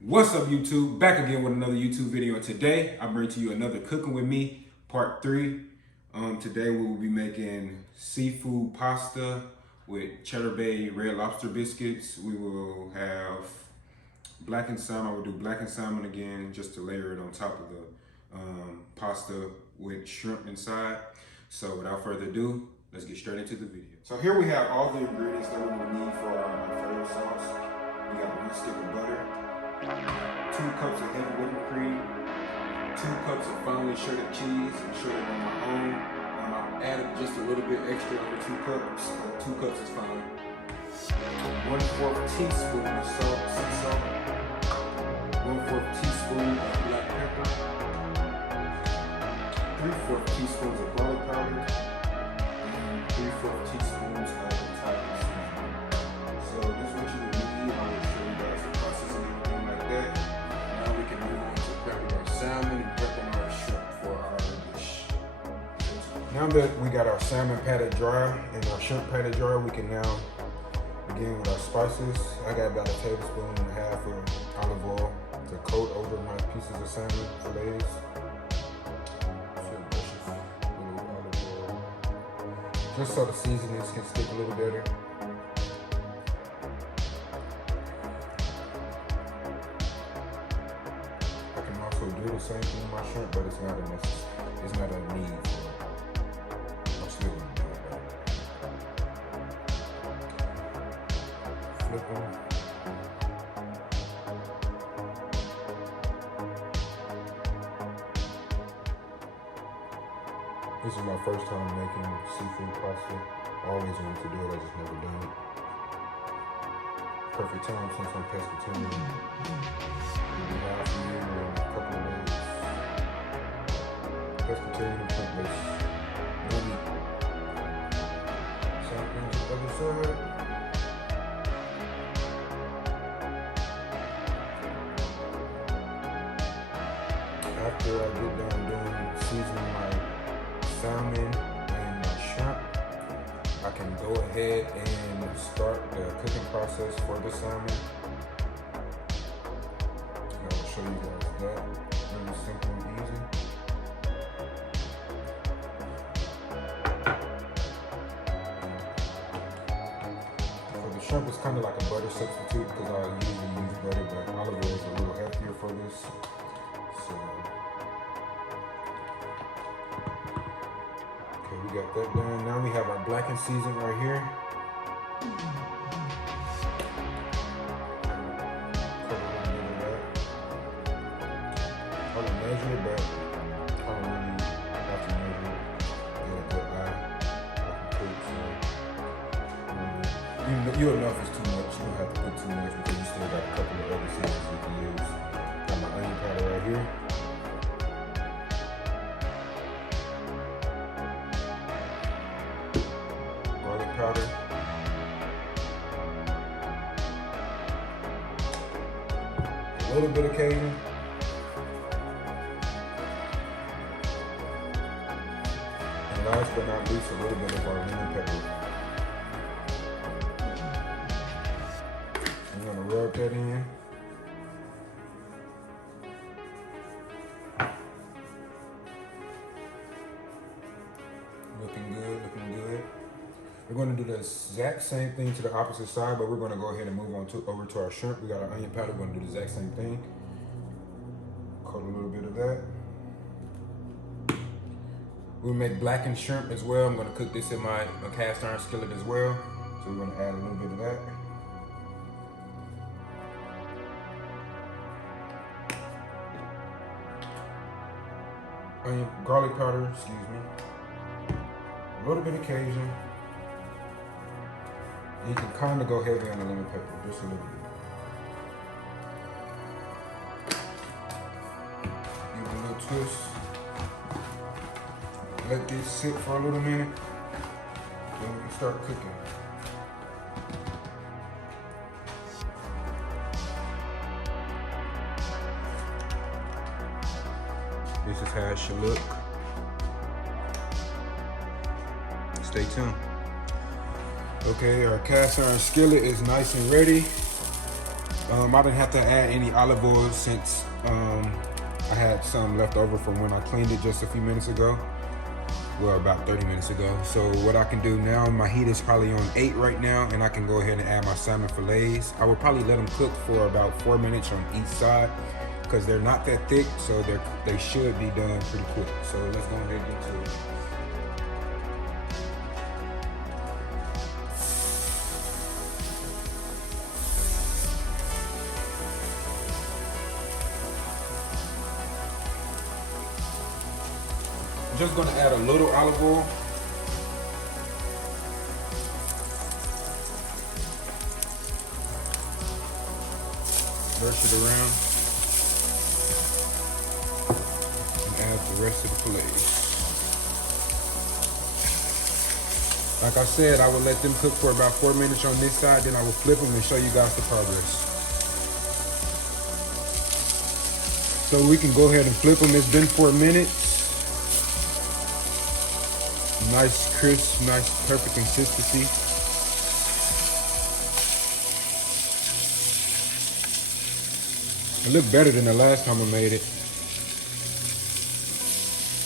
What's up, YouTube? Back again with another YouTube video. And today I bring to you another Cooking With Me Part 3. Today we will be making seafood pasta with Cheddar Bay red lobster biscuits. We will have blackened salmon. We'll do blackened salmon again just to layer it on top of the pasta with shrimp inside. So without further ado, let's get straight into the video. So here we have all the ingredients that we will need for our Alfredo sauce. We got 1 stick of butter, 2 cups of heavy whipping cream, 2 cups of finely shredded cheese, shredded on my own. I added just a little bit extra under 2 cups. 2 cups is fine. 1/4 teaspoon of salt, sea salt, 1/4 teaspoon of black pepper, 3/4 teaspoons of garlic powder, and 3/4 teaspoons of Italian seasoning. So this is what you would need. I will show you guys the process and everything like that. Now we can move on to prepping our salmon and prepping our shrimp for our dish. Now that we got our salmon patted dry and our shrimp patted dry, we can now begin with our spices. I got about 1.5 tablespoons of olive oil to coat over my pieces of salmon fillets. Just so the seasonings can stick a little better. I can also do the same thing with my shrimp, but it's not a need for it. I'm still gonna do it though. Flip them. This is my first time making seafood pasta. I always wanted to do it, I just never done it. Perfect time since I'm pescatarian. Maybe half a year or a couple of days. Pescatarian and plant-based. No meat. Same thing to the other side. After I get done doing seasoning my salmon and my shrimp, I can go ahead and start the cooking process for the salmon. I will show you guys that. Really simple and easy. For the shrimp, it's kind of like a butter substitute because I usually use butter, but olive oil is a little healthier for this. So we got that done. Now we have our blackened season right here. I will measure it, but I don't really have to measure it. Get a good eye. I can cook, so you'll know if it's too much. You don't have to put too much because you still got a couple of other seasons you can use. Got my onion powder right here. Powder. A little bit of Cajun. And last but not least, a little bit of our lemon pepper. I'm gonna rub that in. Looking good, looking good. We're going to do the exact same thing to the opposite side, but we're going to go ahead and move on over to our shrimp. We got our onion powder. We're going to do the exact same thing. Coat a little bit of that. We'll make blackened shrimp as well. I'm going to cook this in my cast iron skillet as well. So we're going to add a little bit of that. Garlic powder, excuse me. A little bit of Cajun. You can kind of go heavy on the lemon pepper, just a little bit. Give it a little twist. Let this sit for a little minute. Then we can start cooking. This is how it should look. Stay tuned. Okay, our cast iron skillet is nice and ready. I didn't have to add any olive oil since I had some left over from when I cleaned it just a few minutes ago. Well, about 30 minutes ago. So what I can do now, my heat is probably on 8 right now, and I can go ahead and add my salmon fillets. I would probably let them cook for about 4 minutes on each side because they're not that thick, so they should be done pretty quick. So let's go ahead and get to it. I'm just gonna add a little olive oil. Brush it around and add the rest of the fillets. Like I said, I will let them cook for about 4 minutes on this side, then I will flip them and show you guys the progress. So we can go ahead and flip them. It's been 4 minutes. Nice, crisp, nice, perfect consistency. It looked better than the last time I made it.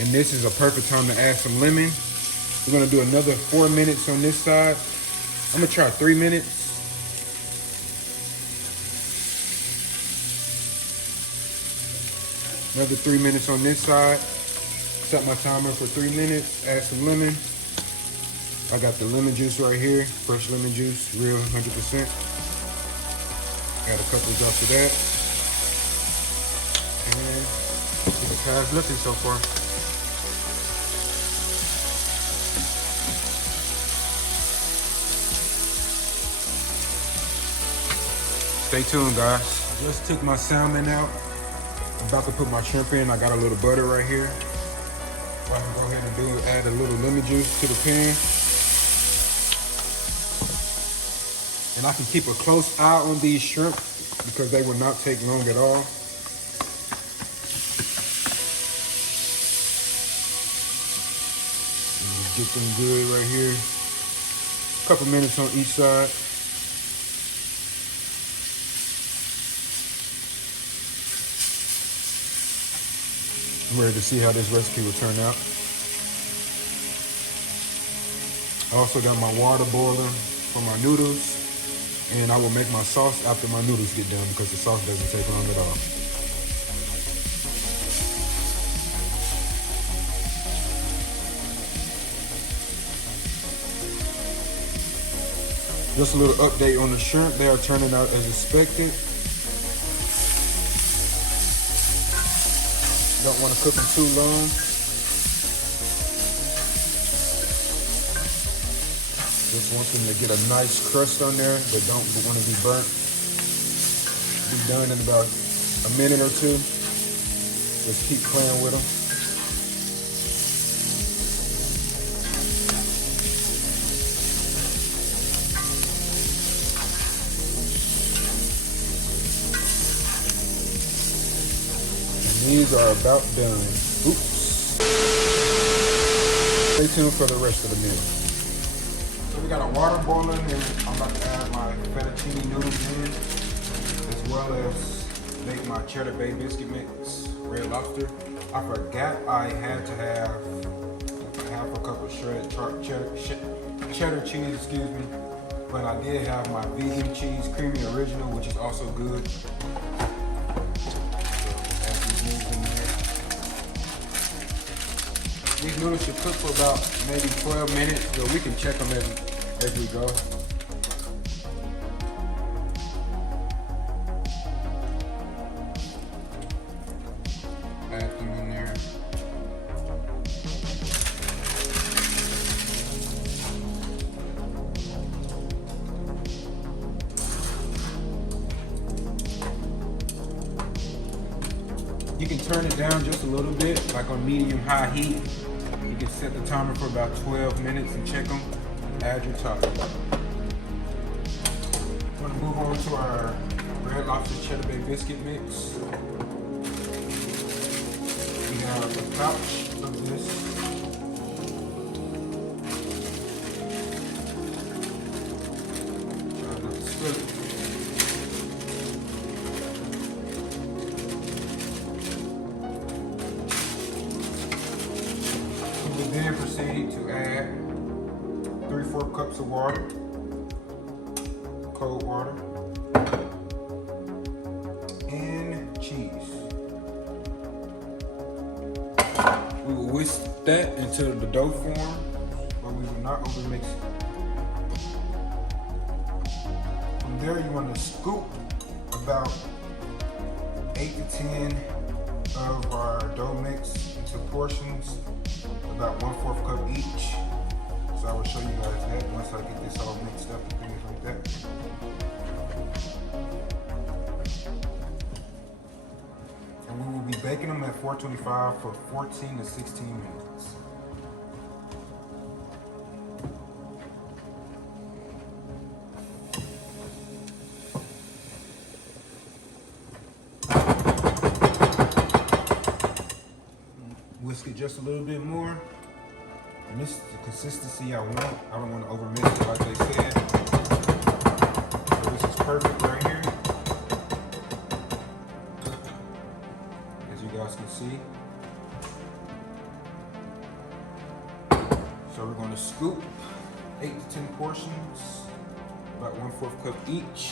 And this is a perfect time to add some lemon. We're gonna do another 4 minutes on this side. I'm gonna try 3 minutes. Another 3 minutes on this side. Set my timer for 3 minutes, add some lemon. I got the lemon juice right here, fresh lemon juice, real 100%. Add a couple of drops of that. And look at how it's looking so far. Stay tuned, guys. Just took my salmon out. I'm about to put my shrimp in. I got a little butter right here. What I can go ahead and do is add a little lemon juice to the pan. And I can keep a close eye on these shrimp because they will not take long at all. And get them good right here. A couple minutes on each side. I'm ready to see how this recipe will turn out. I also got my water boiling for my noodles, and I will make my sauce after my noodles get done because the sauce doesn't take long at all. Just a little update on the shrimp. They are turning out as expected. Don't want to cook them too long. Just want them to get a nice crust on there, but don't want to be burnt. Be done in about a minute or two. Just keep playing with them. These are about done. Oops. Stay tuned for the rest of the meal. So we got our water boiling, and I'm about to add my fettuccine noodles in, as well as make my Cheddar Bay biscuit mix, red lobster. I forgot I had to have half a cup of shredded cheddar cheese, excuse me. But I did have my vegan cheese, creamy original, which is also good. These noodles should cook for about maybe 12 minutes, but we can check them as we go. Add them in there. You can turn it down just a little bit, like on medium-high heat. You can set the timer for about 12 minutes and check them. Add your topping. We're gonna move on to our red lobster Cheddar Bay biscuit mix. We have a pouch of this. Try not to spill it. then proceed to add 3/4 cups of water, cold water, and cheese. We will whisk that until the dough forms, but we will not over mix it. From there, you want to scoop about 8 to 10 of our dough mix into portions, about 1/4 cup each. So I will show you guys that once I get this all mixed up and things like that. And we will be baking them at 425 for 14 to 16 minutes. Whisk it just a little bit more. And this is the consistency I want. I don't want to over mix it like they said. So this is perfect right here. As you guys can see. So we're going to scoop 8 to 10 portions, about 1/4 cup each.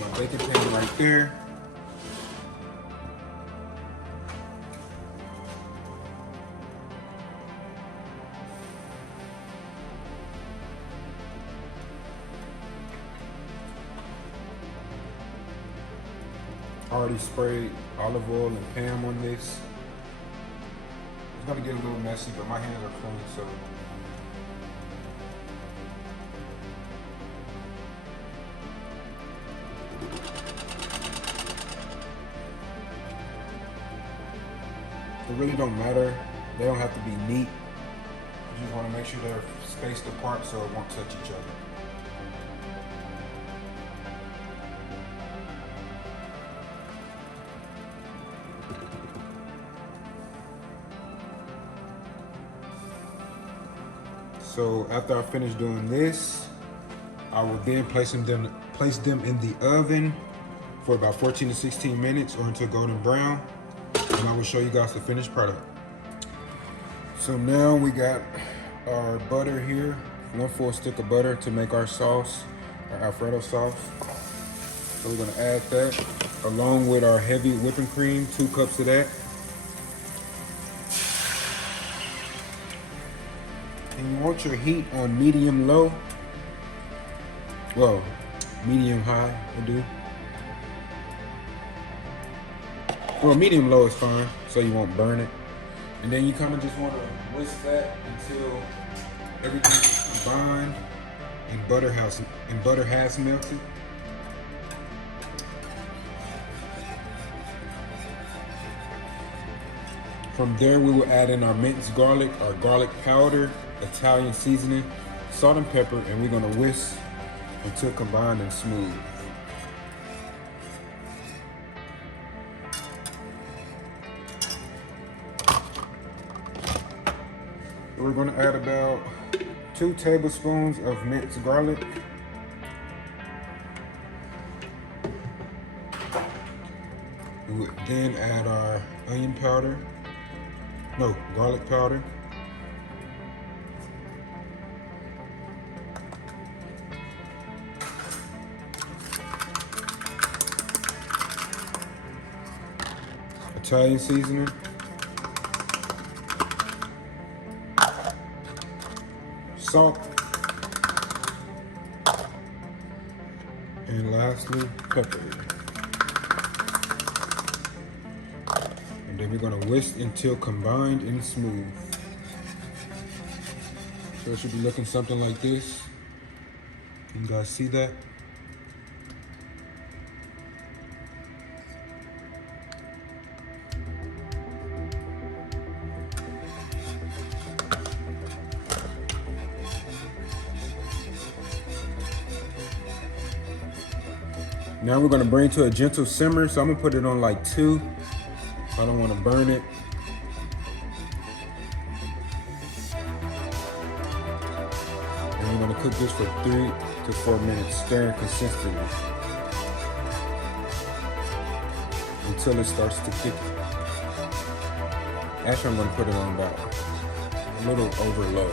My baking pan right there. Already sprayed olive oil and Pam on this. It's gonna get a little messy, but my hands are clean, so. It really don't matter. They don't have to be neat. You just want to make sure they're spaced apart so it won't touch each other. So after I finish doing this, I will then place them in the oven for about 14 to 16 minutes or until golden brown. And I will show you guys the finished product. So now we got our butter here, 1 full stick of butter to make our sauce, our Alfredo sauce. So we're gonna add that along with our heavy whipping cream, 2 cups of that. And you want your heat on medium low. Well, medium high will do. Well, medium low is fine, so you won't burn it. And then you kind of just want to whisk that until everything's combined and butter has melted. From there, we will add in our minced garlic, our garlic powder, Italian seasoning, salt and pepper, and we're gonna whisk until combined and smooth. We're gonna add about 2 tablespoons of minced garlic. We would then add our onion powder. No, garlic powder. Italian seasoning. Salt. And lastly, pepper. And then we're gonna whisk until combined and smooth. So it should be looking something like this. You guys see that? Now we're gonna bring it to a gentle simmer. So I'm gonna put it on like 2. I don't wanna burn it. And we're gonna cook this for 3 to 4 minutes, stirring consistently. until it starts to thicken. Actually, I'm gonna put it on about a little over low.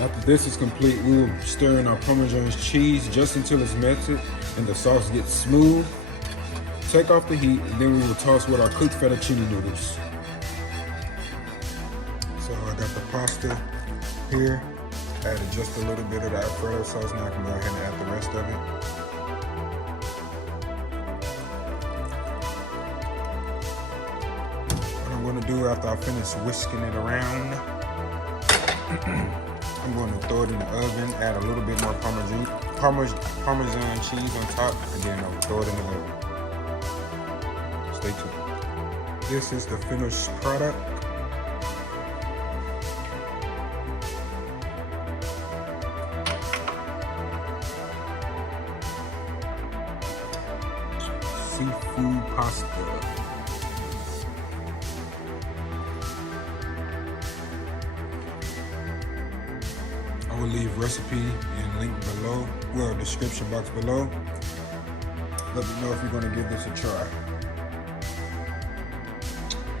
After this is complete, we will stir in our Parmesan cheese just until it's melted and the sauce gets smooth. Take off the heat, and then we will toss with our cooked fettuccine noodles. So I got the pasta here. Added just a little bit of the Alfredo sauce. Now I can go ahead and add the rest of it. What I'm gonna do after I finish whisking it around, I'm going to throw it in the oven, add a little bit more Parmesan cheese on top, and then I'll throw it in the oven. Stay tuned. This is the finished product. Seafood pasta. I will leave recipe and link below, well, description box below. Let me know if you're gonna give this a try.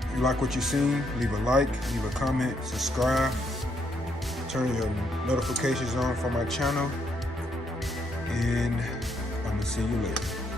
If you like what you've seen, leave a like, leave a comment, subscribe, turn your notifications on for my channel, and I'm gonna see you later.